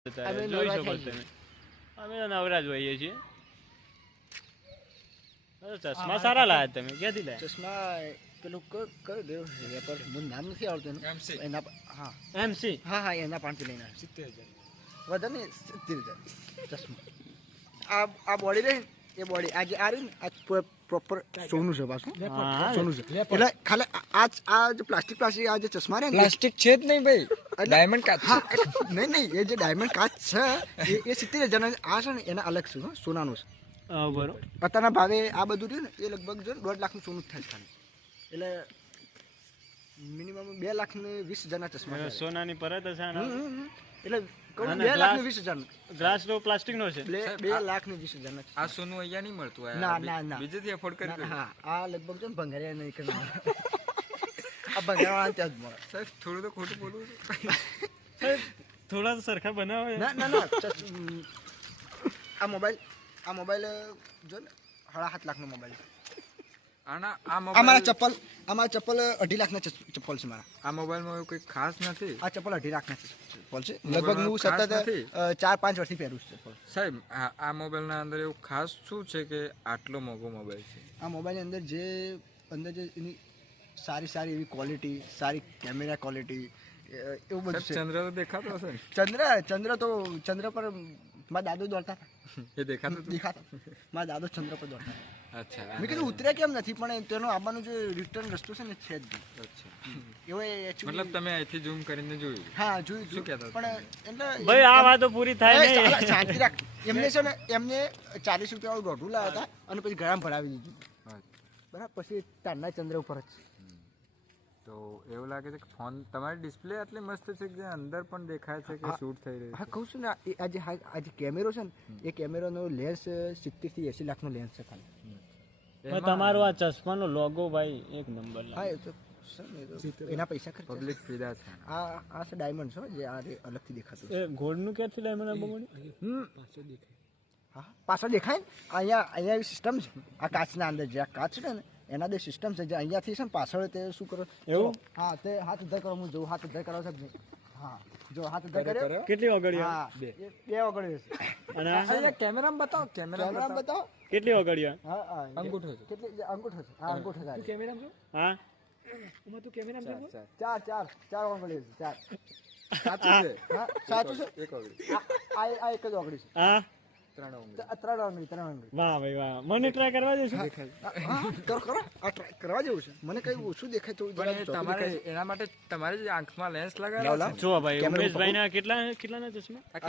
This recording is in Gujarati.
જોઈ શકો તમે અમે તો નવરા જ હોઈએ છીએ ચશ્મા સારા લાયા તમે ક્યાંથી લાયા ચશ્મા પેલું કયું દેવ વેપાર મને નામ નથી આવડતું એના હા એમસી હા હા એના પાસેથી લઈને 70,000 વધારે ને 70,000 ચશ્મા આ બોડી રહી એ બોડી આજે આ રહી ને આ પ્રોપર સોનું છે પાછું સોનું છે એટલે ખાલી આ જે પ્લાસ્ટિક આ જે ચશ્મા રહે પ્લાસ્ટિક છે જ નહીં ભાઈ ડાયમંડ કાચ હા નહીં એ જે ડાયમંડ કાચ છે એ 70,000 આ છે ને એના અલગ છે સોનાનું છે બરોબર અત્યારના ભાવે આ બધું રહ્યું ને એ લગભગ જો 1.5 લાખનું સોનું જ થાય ખાલી એટલે મિનિમમ 2,20,000 ચશ્મા સોનાની પરત હશે એટલે 2,20,000 ગ્લાસ તો પ્લાસ્ટિક નો છે 2,20,000 આ સોનું અહીંયા નહીં મળતું ના બીજેથી એફોર્ડ કરી હા આ લગભગ જો ભંગારિયા નહીં કરવાનું આ ભંગારવાળા ત્યાં જ મળે સાહેબ થોડું તો ખોટું બોલવું થોડા સરખા બનાવો ના આ મોબાઈલ જો ને 7.5 લાખનો મોબાઈલ અમારા ચપ્પલ 2.5 લાખના ચપ્પલ છે મારા આ મોબાઈલમાં એવું કંઈ ખાસ નથી આ ચપ્પલ 2.5 લાખના ચપ્પલ છે લગભગ હું સતત 4-5 વર્ષથી પહેરું છું ચપ્પલ સાહેબ આ મોબાઈલના અંદર એવું ખાસ શું છે કે આટલો મોંઘો મોબાઈલ છે આ મોબાઈલની અંદર જે એની સારી એવી ક્વોલિટી સારી કેમેરા ક્વોલિટી એવું બધું છે ચંદ્ર તો દેખાતો હશે ને ચંદ્ર પર મારા દાદો દોડતા એ દેખાતું મારા દાદો ચંદ્ર પર દોડતા અચ્છા મેં કીધું ઉતર્યા કેમ નથી પણ તેનો આવવાનું જે રિટર્ન રસ્તો છે ને છે જ નહીં અચ્છા એવો મતલબ તમે અહીંથી ઝૂમ કરીને જોયું હા જોયું શું કહેતા પણ એટલે ભાઈ આ વાતો પૂરી થાય નહીં શાંતિ રાખ એમને છે ને એમને 40 રૂપિયા વાળું દોઢું લાવ્યા હતા અને પછી ગરમ ભરાવી દીધું બરાબર પછી તારના ચંદ્ર ઉપર જ તો એવું લાગે છે કે ફોન તમારી ડિસ્પ્લે આટલી મસ્ત છે કે અંદર પણ દેખાય છે કે શૂટ થઈ રહ્યું હા કહું છું ને આજે કેમેરો છે ને એ કેમેરાનો લેન્સ 70 થી 80 લાખનો લેન્સ છે ખાલી તમારો આ ચશ્માનો લોગો ભાઈ એક નંબર હા એ તો એના પૈસા ખર્ચ પબ્લિક ફિદા છે આ છે ડાયમંડ છે જે આ અલગથી દેખાતું એ ગોલ્ડનું ક્યાંથી ડાયમંડ બગડી હા પાછળ દેખાય ને અહીંયા એવી સિસ્ટમ છે આ કાચના અંદર જે આ કાચ છે ને એના બે સિસ્ટમ છે જે અહીંયાથી છે ને પાછળ તે શું કરો એવું હા તે હાથ ઉધર કરો હું જોઉં હાથ ઉધર કરો છે હા જો હાથ ઉધર કર્યો કેટલી ઓગળીઓ હા બે ઓગળ્યો છે અને અહીંયા કેમેરામાં બતાવો કેમેરામાં બતાવો કેટલી ઓગળીઓ હા અંગૂઠો છે કેટલી અંગૂઠો છે હા અંગૂઠો છે કેમેરામાં જો હા એમાં તું કેમેરામાં જો ચાર ઓગળ્યો છે ચાર સાચું છે હા સાચું છે એક ઓગળી આ એક જ ઓગળી છે હા 3 ઓગળી ત્રણ ઓગળી વાહ ભાઈ વાહ મને ટ્રાય કરવા દેશો કરો આ ટ્રાય કરવા જેવું છે મને કઈ ઓછું દેખાય તો તમારે એના માટે તમારે જ આંખમાં લેન્સ લગાવવાનો જો ભાઈ ઉમેશભાઈ ના કેટલાના ચશ્મા